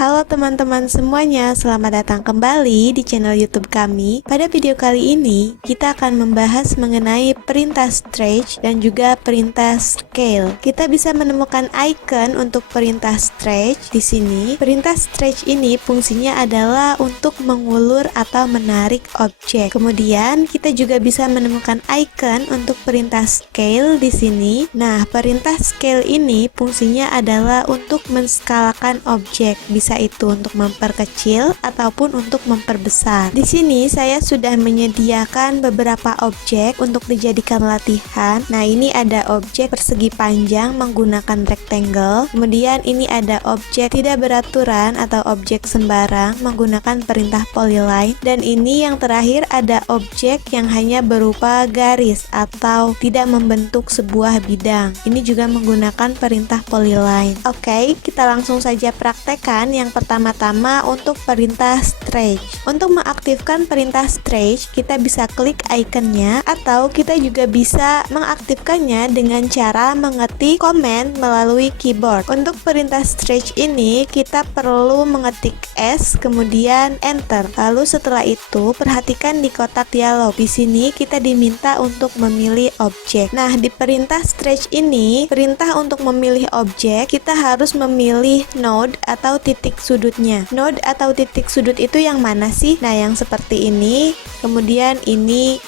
Halo teman-teman semuanya, selamat datang kembali di channel YouTube kami. Pada video kali ini, kita akan membahas mengenai perintah stretch dan juga perintah scale. Kita bisa menemukan icon untuk perintah stretch di sini. Perintah stretch ini fungsinya adalah untuk mengulur atau menarik objek. Kemudian, kita juga bisa menemukan icon untuk perintah scale di sini. Nah, perintah scale ini fungsinya adalah untuk menskalakan objek. Bisa itu untuk memperkecil ataupun untuk memperbesar. Di sini saya sudah menyediakan beberapa objek untuk dijadikan latihan. Nah, ini ada objek persegi panjang menggunakan rectangle. Kemudian ini ada objek tidak beraturan atau objek sembarang menggunakan perintah polyline. Dan ini yang terakhir ada objek yang hanya berupa garis atau tidak membentuk sebuah bidang. Ini juga menggunakan perintah polyline. Oke, kita langsung saja praktekkan. Yang pertama-tama untuk perintah stretch. Untuk mengaktifkan perintah stretch, kita bisa klik ikonnya atau kita juga bisa mengaktifkannya dengan cara mengetik komen melalui keyboard. Untuk perintah stretch ini, kita perlu mengetik S kemudian enter. Lalu setelah itu, perhatikan di kotak dialog. Di sini kita diminta untuk memilih objek. Nah, di perintah stretch ini, perintah untuk memilih objek, kita harus memilih node atau titik sudutnya. Node atau titik sudut itu yang mana sih? Nah, yang seperti ini. Kemudian ini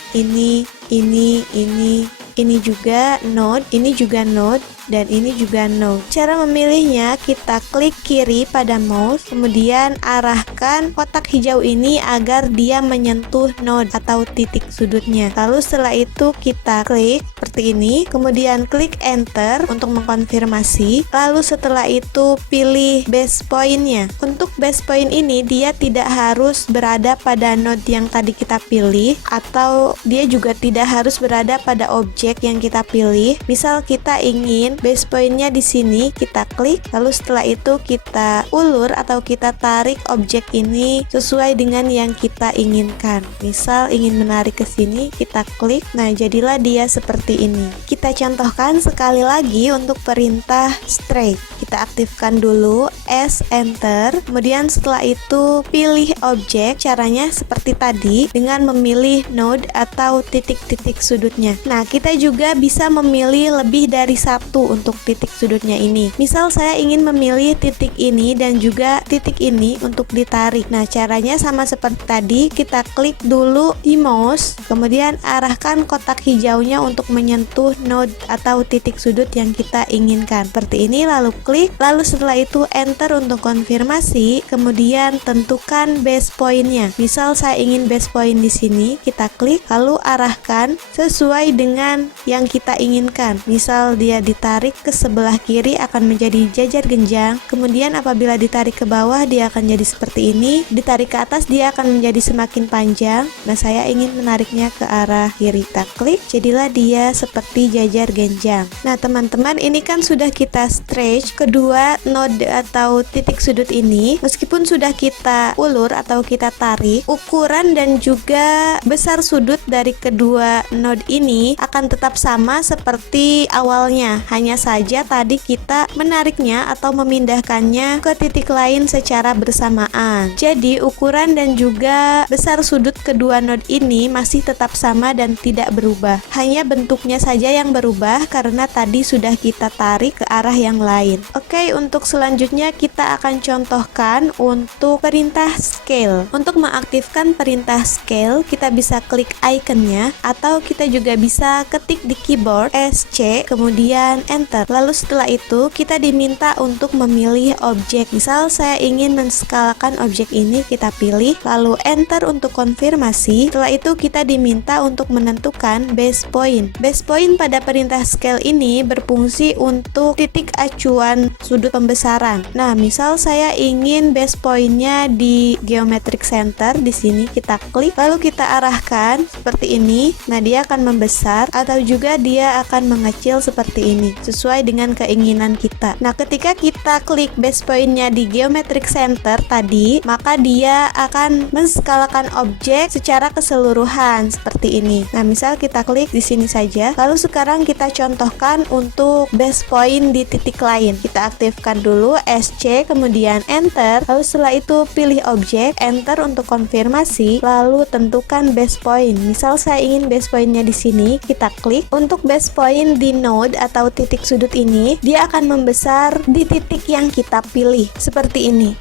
juga node, ini juga node, dan ini juga node. Cara memilihnya, kita klik kiri pada mouse, kemudian arahkan kotak hijau ini agar dia menyentuh node atau titik sudutnya. Lalu setelah itu kita klik seperti ini, kemudian klik enter untuk mengkonfirmasi. Lalu setelah itu pilih base point-nya. Untuk base point ini dia tidak harus berada pada node yang tadi kita pilih, atau dia juga tidak harus berada pada objek yang kita pilih. Misal kita ingin base point-nya di sini, kita klik, lalu setelah itu kita ulur atau kita tarik objek ini sesuai dengan yang kita inginkan. Misal ingin menarik ke sini, kita klik. Nah, jadilah dia seperti ini. Kita contohkan sekali lagi untuk perintah stretch. Kita aktifkan dulu S enter, kemudian setelah itu pilih objek. Caranya seperti tadi dengan memilih node atau titik-titik sudutnya. Nah, kita juga bisa memilih lebih dari satu untuk titik sudutnya ini. Misal saya ingin memilih titik ini dan juga titik ini untuk ditarik. Nah, caranya sama seperti tadi, kita klik dulu di mouse, kemudian arahkan kotak hijaunya untuk menyentuh node atau titik sudut yang kita inginkan. Seperti ini, lalu klik, lalu setelah itu enter untuk konfirmasi, kemudian tentukan base point-nya. Misal saya ingin base point di sini, kita klik, lalu arahkan sesuai dengan yang kita inginkan. Misal dia ditarik ke sebelah kiri akan menjadi jajar genjang, kemudian apabila ditarik ke bawah dia akan jadi seperti ini, ditarik ke atas dia akan menjadi semakin panjang. Nah, saya ingin menariknya ke arah kiri, kita klik, jadilah dia seperti jajar genjang. Nah, teman-teman, ini kan sudah kita stretch kedua node atau titik sudut ini. Meskipun sudah kita ulur atau kita tarik, ukuran dan juga besar sudut dari kedua node ini akan tetap sama seperti awalnya. Hanya saja tadi kita menariknya atau memindahkannya ke titik lain secara bersamaan. Jadi ukuran dan juga besar sudut kedua node ini masih tetap sama dan tidak berubah. Hanya bentuknya saja yang berubah karena tadi sudah kita tarik ke arah yang lain. Oke, untuk selanjutnya kita akan contohkan untuk perintah scale. Untuk mengaktifkan perintah scale, kita bisa klik ikonnya atau kita juga bisa ketik di keyboard SC kemudian enter. Lalu setelah itu kita diminta untuk memilih objek. Misal saya ingin menskalakan objek ini, kita pilih lalu enter untuk konfirmasi. Setelah itu kita diminta untuk menentukan base point. Base point pada perintah scale ini berfungsi untuk titik acuan sudut pembesaran. Nah, misal saya ingin base point-nya di geometric center, di sini kita klik lalu kita arahkan seperti ini. Nah, dia akan membesar atau juga dia akan mengecil seperti ini sesuai dengan keinginan kita. Nah, ketika kita klik base point-nya di geometric center tadi, maka dia akan menskalakan objek secara keseluruhan seperti ini. Nah, misal kita klik di sini saja. Lalu sekarang kita contohkan untuk base point di titik lain. Kita aktifkan dulu SC, kemudian enter. Lalu setelah itu pilih objek, enter untuk konfirmasi, lalu tentukan base point. Misal saya ingin base pointnya di sini, kita klik. Untuk base point di node atau titik sudut ini, dia akan membesar di titik yang kita pilih, seperti ini.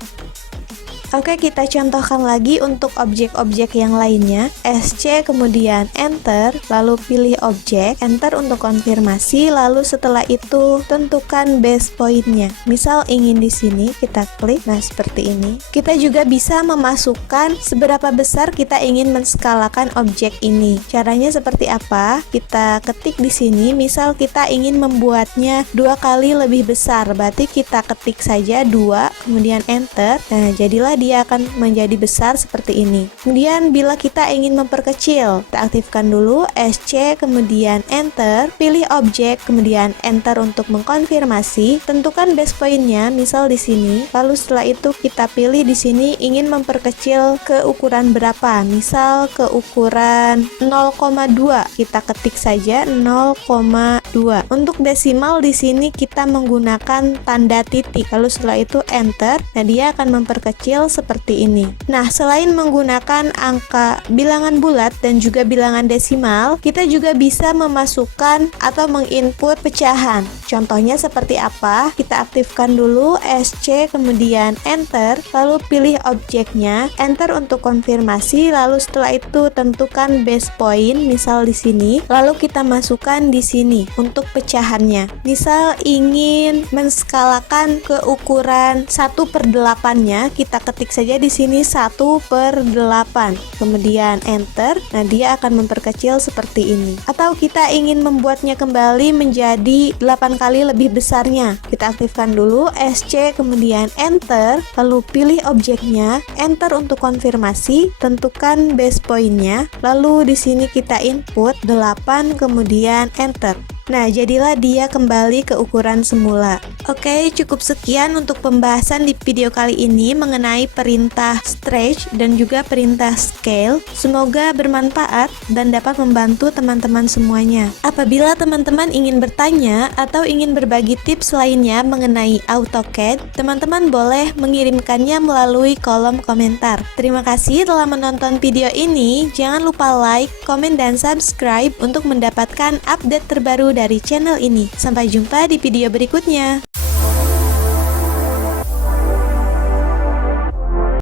Oke, kita contohkan lagi untuk objek-objek yang lainnya. SC, kemudian enter, lalu pilih objek, enter untuk konfirmasi, lalu setelah itu tentukan base pointnya. Misal ingin di sini, kita klik. Nah, seperti ini. Kita juga bisa memasukkan seberapa besar kita ingin menskalakan objek ini. Caranya seperti apa? Kita ketik di sini, misal kita ingin membuatnya 2 kali lebih besar, berarti kita ketik saja 2, kemudian enter. Nah, jadilah dia akan menjadi besar seperti ini. Kemudian bila kita ingin memperkecil, kita aktifkan dulu SC, kemudian enter, pilih objek, kemudian enter untuk mengkonfirmasi, tentukan base pointnya, misal di sini. Lalu setelah itu kita pilih di sini ingin memperkecil ke ukuran berapa, misal ke ukuran 0,2. Kita ketik saja 0,2. Untuk desimal di sini kita menggunakan tanda titik. Lalu setelah itu enter. Nah, dia akan memperkecil seperti ini. Nah, selain menggunakan angka bilangan bulat dan juga bilangan desimal, kita juga bisa memasukkan atau menginput pecahan. Contohnya seperti apa? Kita aktifkan dulu SC, kemudian enter, lalu pilih objeknya, enter untuk konfirmasi, lalu setelah itu tentukan base point, misal di sini, lalu kita masukkan di sini untuk pecahannya. Misal ingin menskalakan ke ukuran 1/8-nya, kita ketik saja di sini 1/8, kemudian enter. Nah, dia akan memperkecil seperti ini. Atau kita ingin membuatnya kembali menjadi 8 kali lebih besarnya, kita aktifkan dulu SC, kemudian enter, lalu pilih objeknya, enter untuk konfirmasi, tentukan base pointnya, lalu di sini kita input 8, kemudian enter. Nah, jadilah dia kembali ke ukuran semula. Oke, cukup sekian untuk pembahasan di video kali ini mengenai perintah stretch dan juga perintah scale. Semoga bermanfaat dan dapat membantu teman-teman semuanya. Apabila teman-teman ingin bertanya atau ingin berbagi tips lainnya mengenai AutoCAD, teman-teman boleh mengirimkannya melalui kolom komentar. Terima kasih telah menonton video ini. Jangan lupa like, komen, dan subscribe untuk mendapatkan update terbaru dari channel ini. Sampai jumpa di video berikutnya.